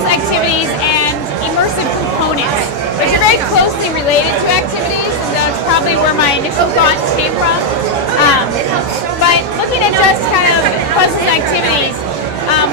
puzzles, activities, and immersive components, which are very closely related to activities, so that's probably where my initial thoughts came from. But looking at just kind of puzzles and activities,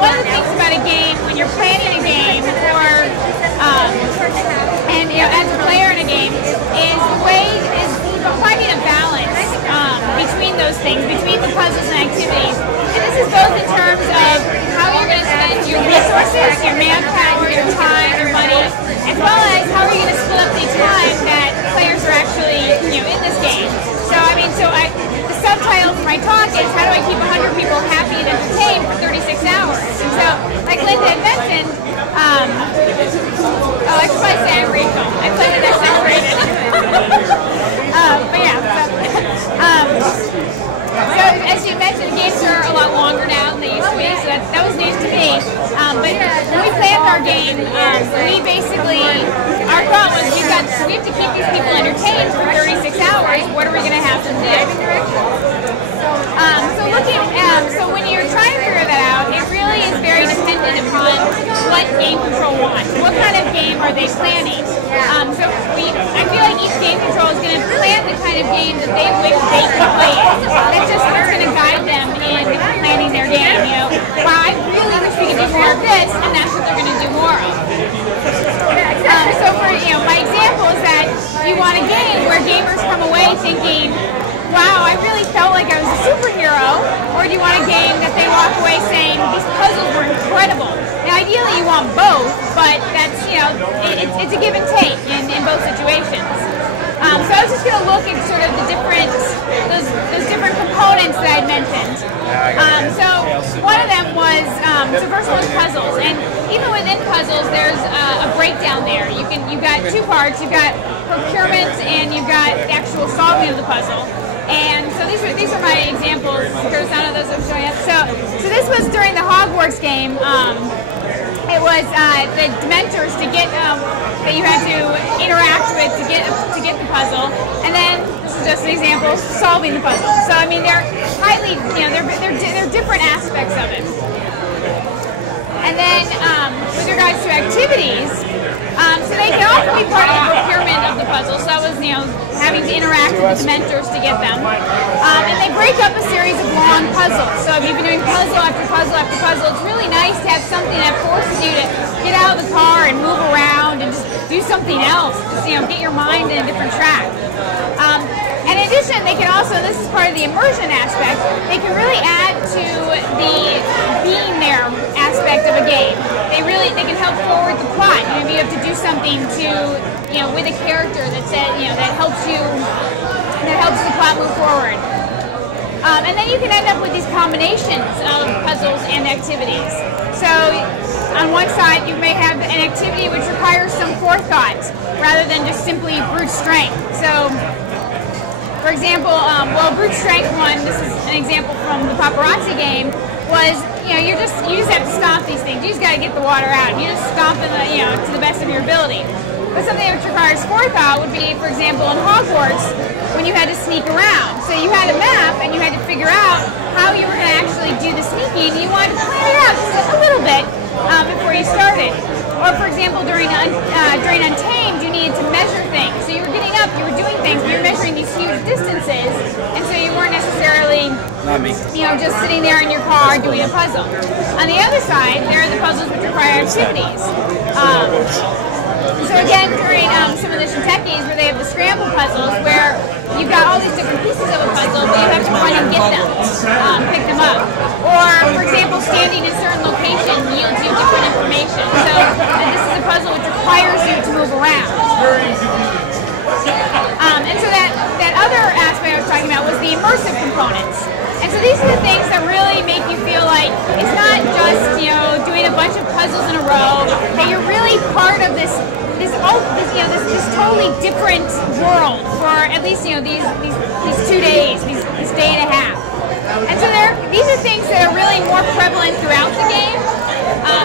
one of the things about a game, when you're planning a game, or and as a player in a game, is finding a balance between those things, between the puzzles and activities. And this is both in terms of how you're going to spend your resources, your manpower, your time, your money, as well as how are you going to split up the time that players are actually in this game. So the subtitle for my talk is how do I keep 100 people happy and entertained for 36 hours? And so, like Linda had mentioned, I should probably say I'm Rachel. I played the next rated. But yeah, so as you mentioned, the games are a lot longer now than they used to be, so that was news to me. But when we planned our game, we basically, our thought was we have to keep these people entertained for 36 hours. What are we going to have them do? So when you're trying to figure that out, it really is very dependent upon what game control wants. What kind of game are they planning? I feel like each game control is going to plan the kind of game that they wish they could play it. That's just what's going to guide them in planning their game. Wow, I really wish we could do more of this, and that's what they're going to do more of. So for my example is that you want a game where gamers come away thinking, wow, I really felt like I was a superhero, or do you want a game that they walk away saying, these puzzles were incredible? Now, ideally you want both, but that's, it's a give and take in both situations. So I was just going to look at sort of the those different components that I mentioned. So one of them was, so first one was puzzles, and even within puzzles, there's a breakdown there. You've got two parts. You've got procurement, and you've got the actual solving of the puzzle. And so these are my examples. Here's none of those I'm showing up. So this was during the Hogwarts game. It was the Dementors that you had to interact with to get the puzzle, and then this is just an example solving the puzzle. So I mean they're highly they're different aspects of it. And then with regards to activities, so they can also be part of the procurement of the puzzle. So that was having to interact with the Dementors to get them. And they break up a series of long puzzles. So if you've been doing puzzle after puzzle after puzzle, it's really nice to have something that forces you to get out of the car and move around and just do something else. Just get your mind in a different track. And in addition, they can also, this is part of the immersion aspect, they can really add to the being there aspect of a game. They can help forward the plot. Maybe you have to do something with a character that helps the plot move forward. And then you can end up with these combinations of puzzles and activities. So on one side, you may have an activity which requires some forethought rather than just simply brute strength. So, for example, brute strength one, this is an example from the Paparazzi game, was you just have to stomp these things. You just got to get the water out. You just stomp them to the best of your ability. But something which requires forethought would be, for example, in Hogwarts, when you had to sneak around. So you had a map, and you had to figure out how you were going to actually do the sneaking. You wanted to plan it out just a little bit before you started. Or, for example, during Untamed, you needed to measure things. So you were getting up, you were doing things, but you were measuring these huge distances, and so you weren't necessarily, just sitting there in your car doing a puzzle. On the other side, there are the puzzles which require activities. So again, during some of the Shintekis, where they have the scramble puzzles, where you've got all these different pieces of a puzzle, but you have to run and get them, pick them up. Or, for example, standing in a certain location yields you different information. So this is a puzzle which requires you to move around. And so that other aspect I was talking about was the immersive components. And so these are the things that really make you feel like it's not just doing a bunch of puzzles in a row, that you're really part of this totally different world for at least these 2 days, this day and a half. And so these are things that are really more prevalent throughout the game,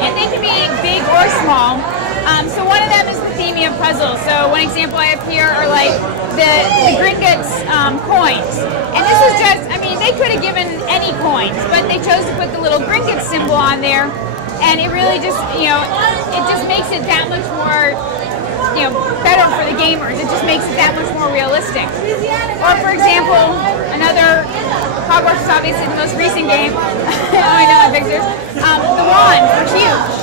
and they can be big or small. So one of them is the theming of puzzles. So one example I have here are like the Gringotts coins. And this is just, they could have given any coins, but they chose to put the little Gringotts symbol on there and it really just, it just makes it that much more, better for the gamers. It just makes it that much more realistic. Or for example, another, Hogwarts is obviously the most recent game. Oh, I know my pictures. The wands are huge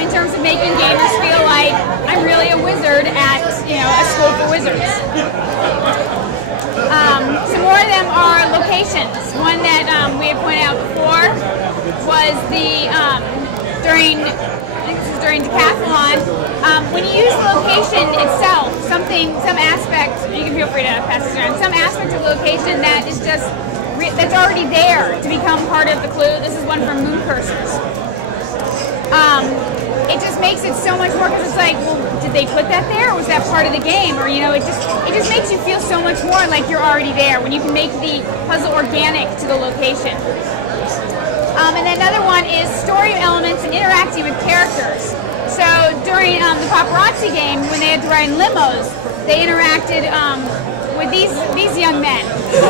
in terms of making gamers feel like I'm really a wizard at, a school for wizards. Some more of them are locations. One that we had pointed out before was the during Decathlon. When you use the location itself, some aspect, you can feel free to pass this around, some aspect of the location that is just that's already there to become part of the clue. This is one from Moon Cursors. It just makes it so much more, because it's like, well, did they put that there, or was that part of the game? Or it just makes you feel so much more like you're already there when you can make the puzzle organic to the location. And then another one is story elements and interacting with characters. So during the Paparazzi game, when they had to ride in limos, they interacted with these young men who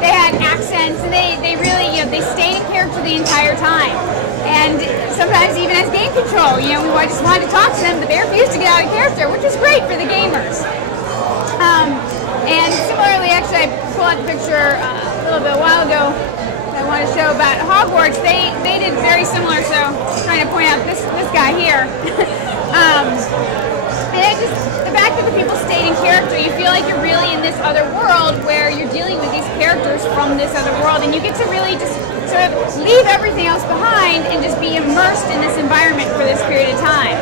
they had accents, and they really they stayed in character the entire time. And sometimes even as game control, we just wanted to talk to them, but they refused to get out of character, which is great for the gamers. And similarly, actually, I pulled out the picture a little bit a while ago that I wanted to show about Hogwarts. They did very similar, so I'm trying to point out this guy here. And the fact that the people stayed in character, you feel like you're really in this other world where you're dealing with these characters from this other world, and you get to really just sort of leave everything else behind and just be immersed in this environment for this period of time.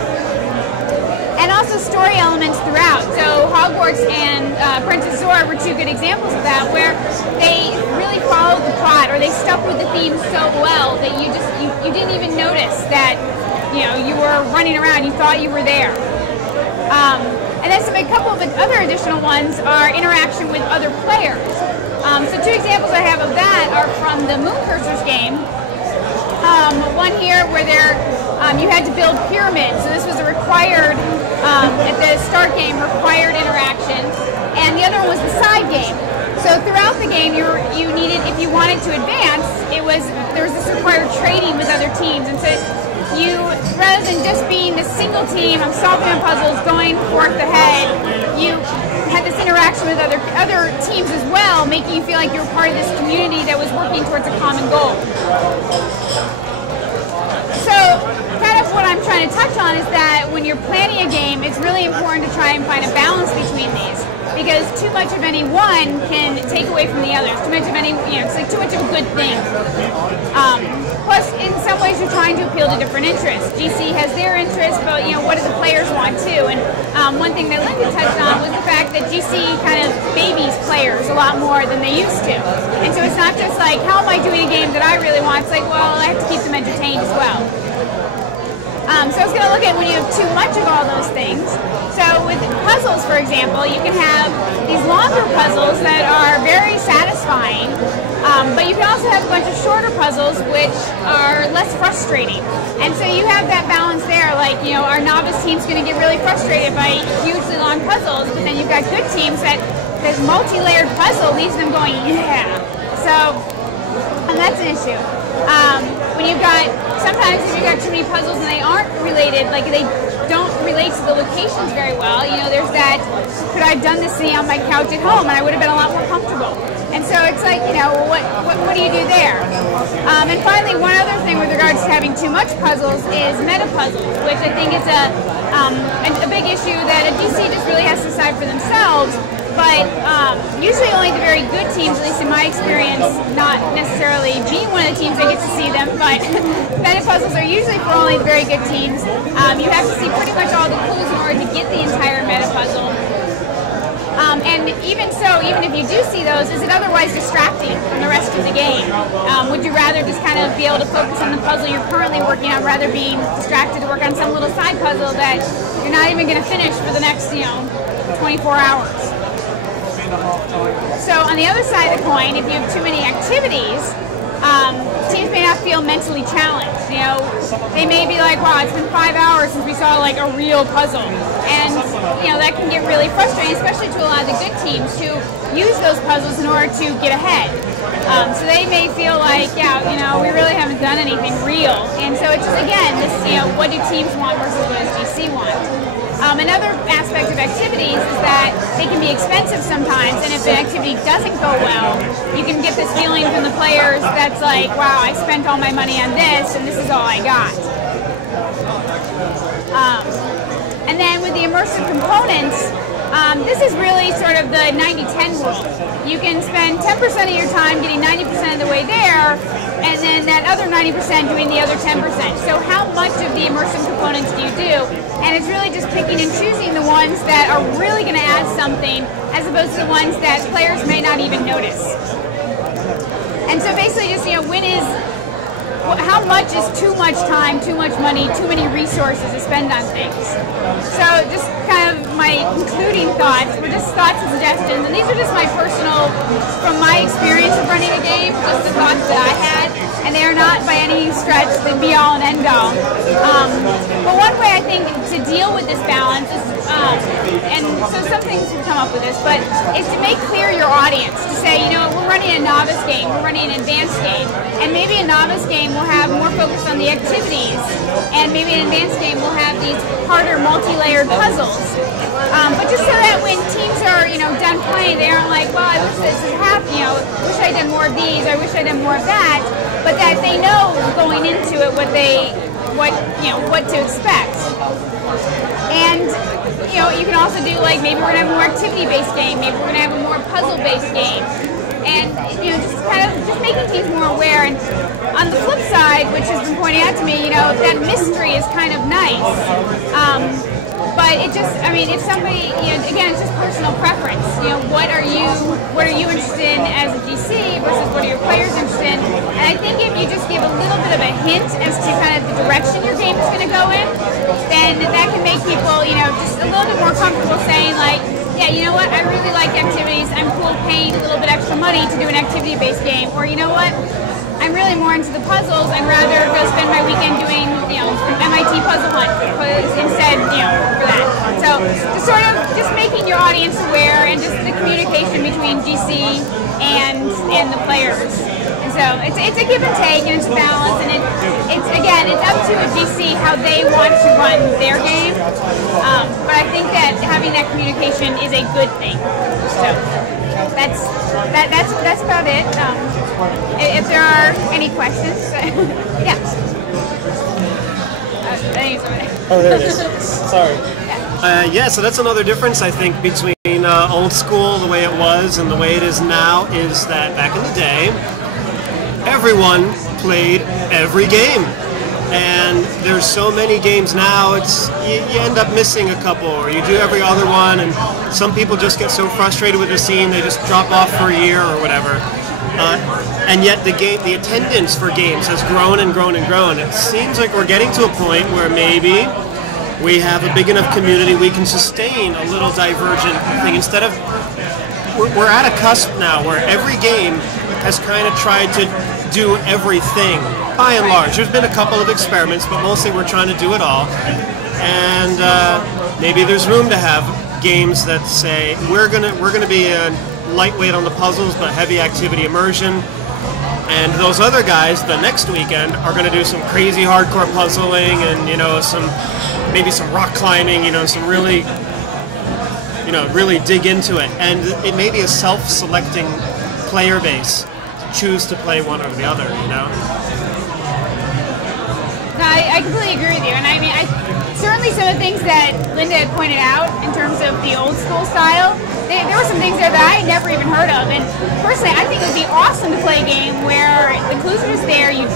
And also story elements throughout. So Hogwarts and Princess Zora were two good examples of that, where they really followed the plot, or they stuck with the theme so well that you didn't even notice that you were running around. You thought you were there. And then a couple of the other additional ones are interaction with other players. So two examples I have of that are from the Moon Cursors game. One here where you had to build pyramids. So this was a required, at the start game, required interaction. And the other one was the side game. So throughout the game, you needed, if you wanted to advance, there was this required trading with other teams. And so rather than just being the single team of solving puzzles, going forth ahead, you had this interaction with other teams as well, making you feel like you were part of this community that was working towards a common goal. So, kind of what I'm trying to touch on is that when you're planning a game, it's really important to try and find a balance between these, because too much of any one can take away from the others. Too much of any, it's like too much of a good thing. Plus, in some ways, you're trying to appeal to different interests. GC has their interests, but what do the players want too? And one thing that Linda touched on was the fact that GC kind of babies players a lot more than they used to. And so it's not just like, how am I doing a game that I really want? It's like, well, I have to keep them entertained as well. So I was going to look at when you have too much of all those things. So with puzzles, for example, you can have these longer puzzles that are very satisfying, but you can also have a bunch of shorter puzzles which are less frustrating. And so you have that balance there, like, our novice team's going to get really frustrated by hugely long puzzles, but then you've got good teams that this multi-layered puzzle leaves them going, yeah. So, and that's an issue. Sometimes if you've got too many puzzles and they aren't related, like they don't relate to the locations very well, there's that, could I have done this thing on my couch at home and I would have been a lot more comfortable. And so it's like, what do you do there? And finally, one other thing with regards to having too much puzzles is meta puzzles, which I think is a big issue that a DC just really has to decide for themselves. But usually only the very good teams, at least in my experience, not necessarily being one of the teams that gets to see them, but meta puzzles are usually for only the very good teams. You have to see pretty much all the clues in order to get the entire meta puzzle. And even so, even if you do see those, is it otherwise distracting from the rest of the game? Would you rather just kind of be able to focus on the puzzle you're currently working on, rather being distracted to work on some little side puzzle that you're not even going to finish for the next, 24 hours? So on the other side of the coin, if you have too many activities, teams may not feel mentally challenged. You know, they may be like, wow, it's been 5 hours since we saw like a real puzzle. And, you know, that can get really frustrating, especially to a lot of the good teams who use those puzzles in order to get ahead. So they may feel like, yeah, you know, we really haven't done anything real. And so it's just, again, this, you know, what do teams want versus what does GC want? Another aspect of activities is that they can be expensive sometimes, and if the activity doesn't go well, you can get this feeling from the players that's like, wow, I spent all my money on this, and this is all I got. And then with the immersive components, this is really sort of the 90-10 rule. You can spend 10% of your time getting 90% of the way there, and then that other 90% doing the other 10%. So how much of the immersive components do you do? And it's really just picking and choosing the ones that are really going to add something, as opposed to the ones that players may not even notice. And so basically just, you know, how much is too much time, too much money, too many resources to spend on things? So just kind of my concluding thoughts were just thoughts and suggestions, and these are just my personal, from my experience of running a game, just the thoughts that I had, and they are not by any stretch the be-all and end-all. But one way I think to deal with this balance is, and so some things will come up with this, but is to make clear your audience, to say, you know, we're running a novice game, we're running an advanced game, and maybe a novice game will have more focus on the activities, and maybe an advanced game will have these harder multi-layered puzzles. But just so that when teams are, you know, done playing, they aren't like, well, I wish this had happened, you know, wish I did more of these, I wish I did more of that, but that they know going into it what to expect. And, you know, you can also do, like, maybe we're going to have a more activity-based game, maybe we're going to have a more puzzle-based game. And, you know, just kind of just making teams more aware. And on the flip side, which has been pointed out to me, you know, that mystery is kind of nice. But it just, I mean, if somebody, you know, again, it's just personal preference. You know, what are you interested in as a GC versus what are your players interested in? And I think if you just give a little bit of a hint as to kind of the direction your game is going to go in, then that can make people, you know, just a little bit more comfortable saying, like, yeah, you know what, I really like activities, I'm cool paying a little bit extra money to do an activity-based game, or you know what, I'm really more into the puzzles, I'd rather go spend my weekend doing, you know, MIT Puzzle Hunt instead, you know, for that. So, just sort of, just making your audience aware, and just the communication between GC and the players. And so, it's a give and take, and it's a balance, and it's again, it's up to a GC how they want to run their game. But I think that having that communication is a good thing. So that's about it. If there are any questions, yeah. Oh, there it is. Sorry. Yeah, so that's another difference, I think, between old school, the way it was, and the way it is now, is that back in the day, everyone played every game. And there's so many games now, you end up missing a couple, or you do every other one, and some people just get so frustrated with the scene, they just drop off for a year or whatever. And yet the attendance for games has grown and grown and grown. It seems like we're getting to a point where maybe we have a big enough community we can sustain a little divergent thing. Instead of, we're at a cusp now where every game has kind of tried to do everything, by and large. There's been a couple of experiments, but mostly we're trying to do it all. And maybe there's room to have games that say, we're gonna be lightweight on the puzzles, but heavy activity immersion. And those other guys, the next weekend, are going to do some crazy hardcore puzzling, and you know, maybe some rock climbing. You know, some really, you know, really dig into it. And it may be a self-selecting player base to choose to play one or the other. You know. No, I completely agree with you, and I mean, certainly some of the things that Linda had pointed out in terms of the old school style. There were some things there that I had never even heard of, and personally I think it would be awesome to play a game where the clues are just there, you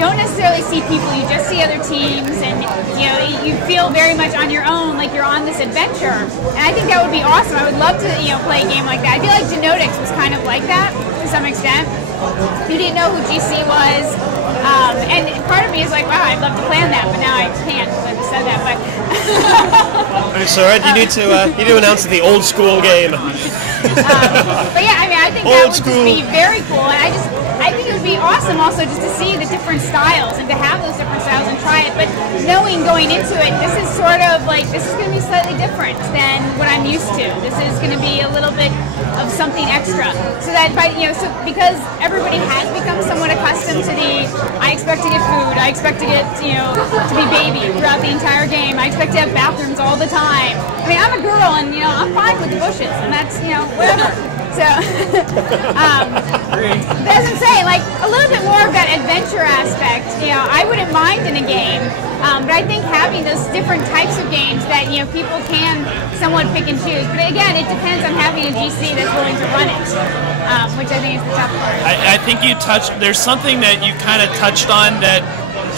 don't necessarily see people, you just see other teams, and you know, you feel very much on your own, like you're on this adventure, and I think that would be awesome. I would love to, you know, play a game like that. I feel like Genetics was kind of like that to some extent. You didn't know who GC was, and part of me is like, wow, I'd love to plan that, but now I can't, because I just said that, but... So, right, you need to announce the old school game. But yeah, I mean, I think that would just be very cool, and I I think it would be awesome also just to see the different styles and to have those different styles and try it. But knowing going into it, this is sort of like, this is going to be slightly different than what I'm used to. This is going to be a little bit of something extra. So that because everybody has become somewhat accustomed to I expect to get food, I expect to get, to be baby throughout the entire game, I expect to have bathrooms all the time. I mean, I'm a girl and, I'm fine with the bushes and that's, whatever. So, that's what I'm saying, like, a little bit more of that adventure aspect, I wouldn't mind in a game, but I think having those different types of games that, people can somewhat pick and choose, but again, it depends on having a GC that's willing to run it, which I think is the tough part. I think there's something that you kind of touched on that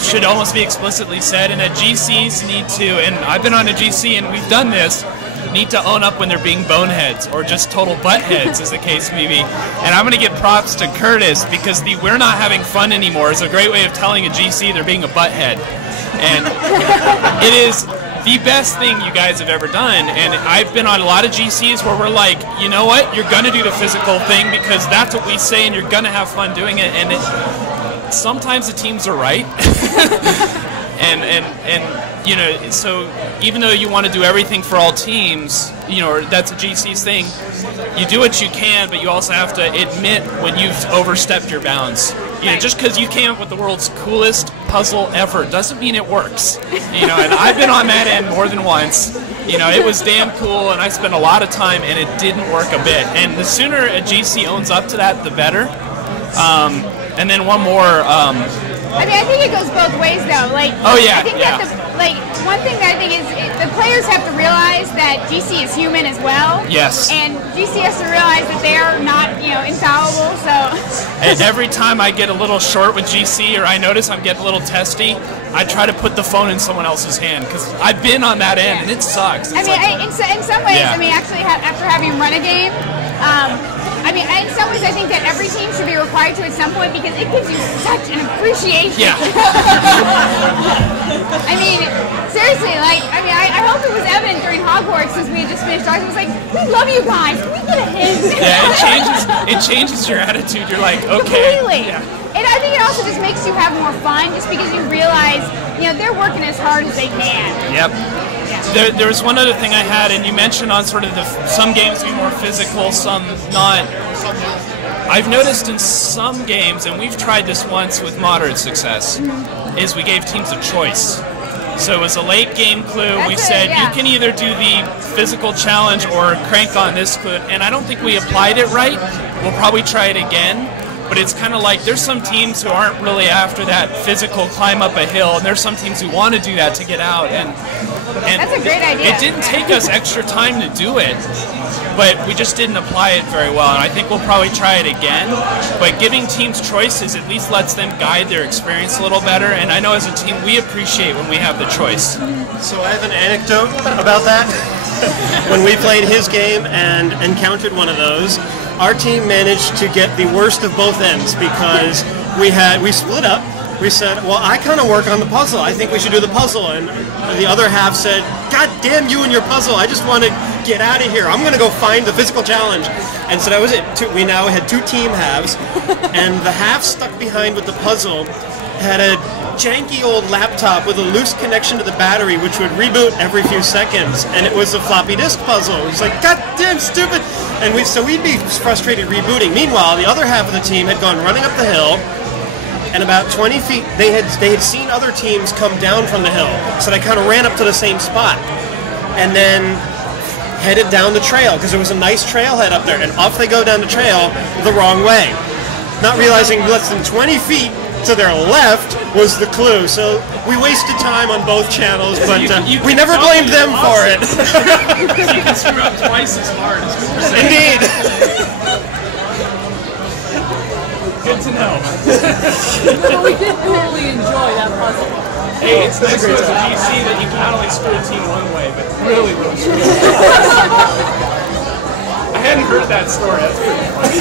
should almost be explicitly said, and that GCs need to, and I've been on a GC and we've done this, need to own up when they're being boneheads or just total buttheads, as the case may be. And I'm going to give props to Curtis because the "we're not having fun anymore" is a great way of telling a GC they're being a butthead. And it is the best thing you guys have ever done. And I've been on a lot of GCs where we're like, you know what, you're going to do the physical thing because that's what we say and you're going to have fun doing it. And sometimes the teams are right. And so even though you want to do everything for all teams, or that's a GC's thing, you do what you can, but you also have to admit when you've overstepped your bounds. Just because you came up with the world's coolest puzzle ever doesn't mean it works. And I've been on that end more than once. It was damn cool, and I spent a lot of time, and it didn't work a bit. And the sooner a GC owns up to that, the better. And then one more. I mean, I think it goes both ways, though. Like, oh yeah, I think that one thing that I think is the players have to realize that GC is human as well. Yes. And GC has to realize that they're not, infallible. So. And every time I get a little short with GC, or I notice I'm getting a little testy, I try to put the phone in someone else's hand because I've been on that end and it sucks. It's in some ways, actually, after having run a game. In some ways, I think that every team should be required to at some point because it gives you such an appreciation. Yeah. Seriously, I hope it was evident during Hogwarts since we had just finished talking. It was like, we love you guys. Can we get a hint? Yeah, it changes your attitude. You're like, okay. Completely. Yeah. And I think it also just makes you have more fun just because you realize, they're working as hard as they can. Yep. There was one other thing I had, and you mentioned on sort of some games be more physical, some not. I've noticed in some games, and we've tried this once with moderate success, is we gave teams a choice. So it was a late game clue. We said you can either do the physical challenge or crank on this clue, and I don't think we applied it right. We'll probably try it again. But it's kind of like there's some teams who aren't really after that physical climb up a hill, and there's some teams who want to do that to get out. And that's a great idea. It didn't take us extra time to do it, but we just didn't apply it very well. And I think we'll probably try it again. But giving teams choices at least lets them guide their experience a little better. And I know as a team we appreciate when we have the choice. So I have an anecdote about that. When we played his game and encountered one of those, our team managed to get the worst of both ends because we split up. We said, well, I kind of work on the puzzle. I think we should do the puzzle. And the other half said, God damn you and your puzzle. I just want to get out of here. I'm going to go find the physical challenge. And so that was it. We now had two team halves. And the half stuck behind with the puzzle had a janky old laptop with a loose connection to the battery, which would reboot every few seconds. And it was a floppy disk puzzle. It was like, God damn stupid. And we'd be frustrated rebooting. Meanwhile, the other half of the team had gone running up the hill. And about 20 feet, they had seen other teams come down from the hill. So they kind of ran up to the same spot. And then headed down the trail, because there was a nice trailhead up there. And off they go down the trail the wrong way. Not realizing less than 20 feet to their left was the clue. So we wasted time on both channels, but we never blamed them for it. So you can screw up twice as hard as we were saying. Indeed. Good to know. Well, we did really enjoy that puzzle. Hey, it's nice as a GC that you can not only screw a team one way, but really screw it. I hadn't heard that story. That's pretty funny.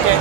Okay.